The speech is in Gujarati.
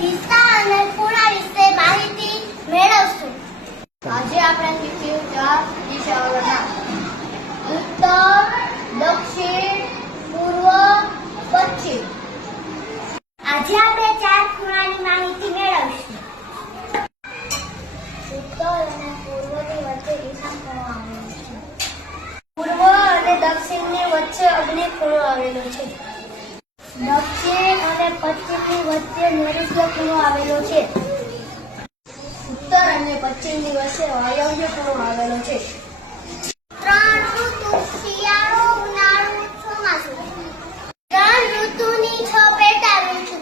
દિશા અને ખૂણા વિશે માહિતી મેળવશું. આજે આપણે શીખ્યું 4 દિશાઓના નામ: ઉત્તર, દક્ષિણ, પૂર્વ, પશ્ચિમ. આજે આપણે 4 ખૂણાની માહિતી મેળવશું. ઉત્તર અને પૂર્વની વચ્ચે ઈશાન ખૂણો આવેલો છે. પૂર્વ અને દક્ષિણની વચ્ચે અગ્નિ ખૂણો આવેલો છે. દક્ષિણ અને પશ્ચિમની વચ્ચે નૈઋત્ય ખૂણો આવેલો છે. ઉત્તર અને પશ્ચિમની વચ્ચે વાયવ્ય ખૂણો આવેલો છે. 3 ઋતુ શિયાળો, ઉનાળો, ચોમાસું. 3 ઋતુની 6 પેટા ઋતુ.